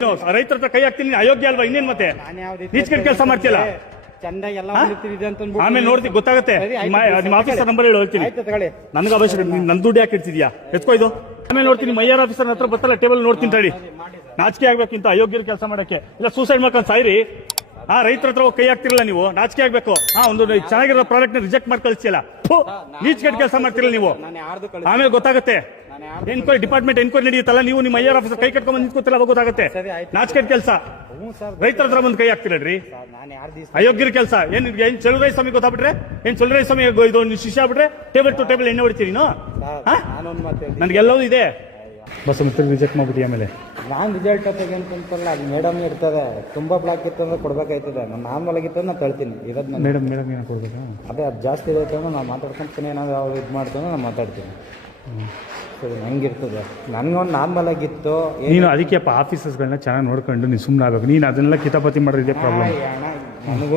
ರೈತರ ಹತ್ರ ಕೈ ಹಾಕ್ತೀನಿ ಅಯೋಗ್ಯ ಅಲ್ವಾ ಇನ್ನೇನ್ ಮತ್ತೆ ನೀಚ್ಕಂಡ್ ಕೆಲಸ ಮಾಡ್ತಿಲ್ಲ ಆಮೇಲೆ ನೋಡ್ತೀನಿ ಗೊತ್ತಾಗುತ್ತೆ ನಿಮ್ಮ ಆಫೀಸರ್ ನಂಬರ್ ಹೇಳಿ ಹೇಳ್ತೀನಿ ನನಗೆ ಅವಶ್ಯಕ ನನ್ ದುಡ್ಡು ಯಾಕೆ ಇಡ್ತಿದ್ಯಾ ಎತ್ಕೋ ಇದು ಆಮೇಲೆ ನೋಡ್ತೀನಿ ಮೈಯಾರ್ ಆಫೀಸರ್ ಹತ್ರ ಬತ್ತಲ್ಲ ಟೇಬಲ್ ನೋಡ್ತೀನಿ ತಡಿ ನಾಚಿಕೆ ಆಗ್ಬೇಕಿಂತ ಅಯೋಗ್ಯರ ಕೆಲಸ ಮಾಡಕ್ಕೆ ಇಲ್ಲ ಸೂಸೈಡ್ ಮಾಡ್ಕೊಂಡು ಸಾಯ್ರಿ ರೈತರ ಹತ್ರ ಕೈ ಹಾಕ್ತಿರಲ್ಲ ನೀವು ನಾಚಿಕೆ ಆಗ್ಬೇಕು ಒಂದು ಚೆನ್ನಾಗಿರೋ ಪ್ರಾಡಕ್ಟ್ ನ ರಿಜೆಕ್ಟ್ ಮಾಡಿ ಕಳಿಸ್ತಿಲ್ಲ ನೀಚ್ಕಂಡ್ ಕೆಲಸ ಮಾಡ್ತಿರಲ್ಲ ನೀವು ಆಮೇಲೆ ಗೊತ್ತಾಗುತ್ತೆ ಎನ್ಕ್ವೈರಿ ಡಿಪಾರ್ಟ್ಮೆಂಟ್ ಎನ್ಕ್ವೈರಿ ನಡೆಯುತ್ತಲ್ಲ ನೀವು ನಿಮ್ಮ ಐಆರ್ ಆಫೀಸರ್ ಕೈ ಕಟ್ಕೊಂಡ್ ನಿಂತ್ಕೊತಿಲ್ಲ ಅವಾಗ ಗೊತ್ತಾಗುತ್ತೆ ನಾಚಿಕೆ ಕೆಲಸ ರೈತರ ಹತ್ರ ಬಂದು ಕೈ ಹಾಕ್ತಿರಲ್ರಿ ಅಯೋಗ್ಯರ ಕೆಲಸ ಏನ್ ಚಲುವರಾಯ ಸ್ವಾಮಿ ಗೊತ್ತಾಗ್ಬಿಟ್ರೆ ಏನ್ ಚಲುವರಾಯ ಸ್ವಾಮಿ ಇದು ಶಿಷ್ಯ ಆಗ್ಬಿಟ್ರೆ ಟೇಬಲ್ ಟು ಟೇಬಲ್ ಎಣ್ಣೆ ಹೊಡಿತೀರಿ ನೀನು ನನ್ಗೆಲ್ಲವೂ ಇದೆ ಬಸ್ ಮತ್ತೆ ರಿಜೆಕ್ಟ್ ಮಾಡ್ಬಿಟ್ಟು ಆಮೇಲೆ ನಾನು ರಿಸಲ್ಟ್ ಅಂತಲ್ಲ ಅದು ಮೇಡಮ್ ಇರ್ತದೆ ತುಂಬಾ ಬ್ಲಾಕ್ ಇತ್ತು ಅಂದ್ರೆ ಕೊಡ್ಬೇಕಾಯ್ತದೆ ನಾನು ನಾರ್ಮಲ್ ಆಗಿತ್ತು ನಾನು ತಳ್ತೀನಿ ಇರೋದು ಮೇಡಮ್ ಏನು ಕೊಡ್ಬೇಕು ಅದೇ ಅದು ಜಾಸ್ತಿ ಇರುತ್ತೆ ಅಂದ್ರೆ ನಾವು ಮಾತಾಡ್ಕೊಂತೀನಿ ಏನಾದ್ರು ಅವ್ರು ಇದು ಮಾಡ್ತೀನಿ ನಾನು ಮಾತಾಡ್ತೀನಿ ಸರಿ ನಂಗಿರ್ತದೆ ನನಗೊಂದು ನಾರ್ಮಲ್ ಆಗಿತ್ತು ನೀನು ಅದಕ್ಕೆಪ್ಪ ಆಫೀಸರ್ಸ್ಗಳನ್ನ ಚೆನ್ನಾಗಿ ನೋಡ್ಕೊಂಡು ನೀನು ಸುಮ್ಮನೆ ಆಗ್ಬೇಕು ನೀನು ಅದನ್ನೆಲ್ಲ ಕಿತಾಪತಿ ಮಾಡಿದ್ರೆ ಪ್ರಾಬ್ಲಮ್ ನನಗೂ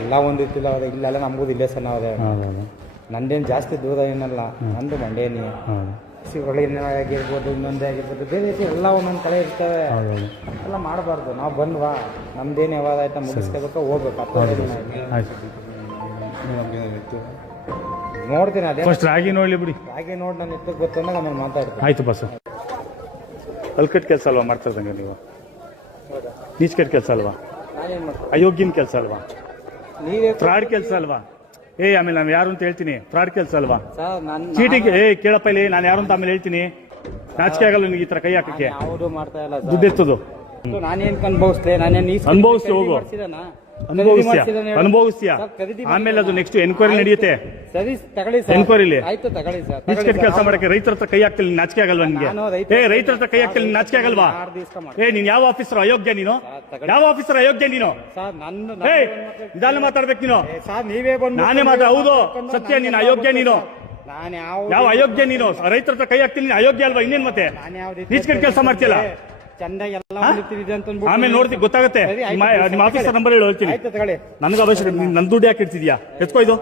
ಎಲ್ಲ ಒಂದು ಇತ್ತಿಲ್ಲ ಅದೇ ಇಲ್ಲೆಲ್ಲ ನಮಗೂ ಇಲ್ಲೇ ಸಣ್ಣ ಅದೇ ನಂದೇನು ಜಾಸ್ತಿ ದೂರ ಏನಲ್ಲ ನಂದು ಮಂಡೇನಿ ಆಗಿರ್ಬೋದು ಇನ್ನೊಂದೇ ಆಗಿರ್ಬೋದು ಬೇರೆ ರೀತಿ ಎಲ್ಲ ಒಂದೊಂದು ಕಡೆ ಇರ್ತವೆ ಎಲ್ಲ ಮಾಡಬಾರ್ದು ನಾವು ಬಂದ್ವಾ ನಮ್ದೇನು ಯಾವಾಗ ಆಯ್ತಾ ಮುಗಿಸ್ಕೋಬೇಕು ಹೋಗ್ಬೇಕು ನೋಡ್ತೀನಿ ಅದೇ ಫಸ್ಟ್ ರಾಗಿ ನೋಡ್ಲಿ ಬಿಡಿ ರಾಗಿ ನೋಡಿ ನಾನು ಎತ್ತಕ್ಕೆ ಗೊತ್ತಂದಾಗ ಆಮೇಲೆ ಮಾತಾಡ್ತೀನಿ ಆಯ್ತು ಬಸ್ ಅಲ್ಕಟ್ ಕೆಲಸ ಅಲ್ವಾ ಮಾಡ್ತಾ ಇದ್ದಂಗೆ ನೀವು ನೀಚ್ಕಟ್ ಕೆಲಸ ಅಲ್ವಾ ನಾನೇನು ಮಾಡ್ತೀನಿ ಅಯೋಗ್ಯನ ಕೆಲಸ ಅಲ್ವಾ ನೀವೇ ಫ್ರಾಡ್ ಕೆಲಸ ಅಲ್ವಾ ಆಮೇಲೆ ನಾನು ಯಾರು ಅಂತ ಹೇಳ್ತೀನಿ ಫ್ರಾಡ್ ಕೆಲಸ ಅಲ್ವಾ ಸರ್ ನನ್ನ ಚೀಟಿಗೆ ಕೇಳಪ್ಪ ಇಲ್ಲಿ ನಾನು ಯಾರು ಅಂತ ಆಮೇಲೆ ಹೇಳ್ತೀನಿ ನಾಚಿಕೆ ಆಗಲ್ಲ ನಿನಗೆ ಈ ತರ ಕೈ ಹಾಕಕ್ಕೆ ಯಾವುದು ಮಾಡ್ತಾ ಇಲ್ಲ ದುಡ್ಡು ಎತ್ತದು ನಾನೇನ್ ಅನುಭವಿಸ್ಲೆ ನಾನೇನು ಅನುಭವಿಸಿ ಹೋಗು ಅನುಭವಿಸ್ತೀಯ ಆಮೇಲೆ ಅದು ನೆಕ್ಸ್ಟ್ ಎನ್ಕ್ವೈರಿ ನಡೆಯುತ್ತೆ ಸರಿ ತಗೊಳ್ಳಿ ಸರ್ ಎನ್ಕ್ವೈರಿಲಿ ಆಯ್ತು ತಗೊಳ್ಳಿ ಸರ್ ನೀಚ್ಕಟ್ ಕೆಲಸ ಮಾಡಕ್ಕೆ ರೈತರ ಹತ್ರ ಕೈ ಹಾಕ್ತಿಲ್ಲ ನಾಚಿಕೆ ಆಗಲ್ವಾ ನಿನ್ಗೆ ರೈತರ ಹತ್ರ ಕೈ ಹಾಕ್ತಿಲ್ಲ ನಾಚಿಕೆ ಆಗಲ್ವಾ ನೀನ್ ಯಾವ ಆಫೀಸರ್ ಅಯೋಗ್ಯ ನೀನು ಯಾವ ಆಫೀಸರ್ ಅಯೋಗ್ಯ ನೀನು ಸರ್ ನನ್ನ ಇದನ್ನ ಮಾತಾಡ್ಬೇಕು ನೀನು ಸರ್ ನೀವೇ ಬಂದು ನಾನೇ ಮಾತಾಡ ಹೌದು ಸತ್ಯ ನೀನು ಅಯೋಗ್ಯ ನೀನು ನಾನು ಯಾವ ಅಯೋಗ್ಯ ನೀನು ರೈತರ ಹತ್ರ ಕೈ ಹಾಕ್ತೀನಿ ಅಯೋಗ್ಯ ಅಲ್ವಾ ಇನ್ನೇನ್ ಮತ್ತೆ ನೀಚ್ಕಟ್ ಕೆಲಸ ಮಾಡ್ತಿಲ್ಲ ಚಂದ ಎಲ್ಲ ಆಮೇಲೆ ನೋಡ್ತೀನಿ ಗೊತ್ತಾಗುತ್ತೆ ನಿಮ್ಮ ಆಫೀಸರ್ ನಂಬರ್ ಹೇಳಿ ಹೇಳ್ತೀನಿ ನನಗೆ ಅವಶ್ಯಕ ನನ್ ದುಡ್ಡು ಯಾಕೆ ಇಡ್ತಿದ್ಯಾ ಎತ್ಕೋ ಇದು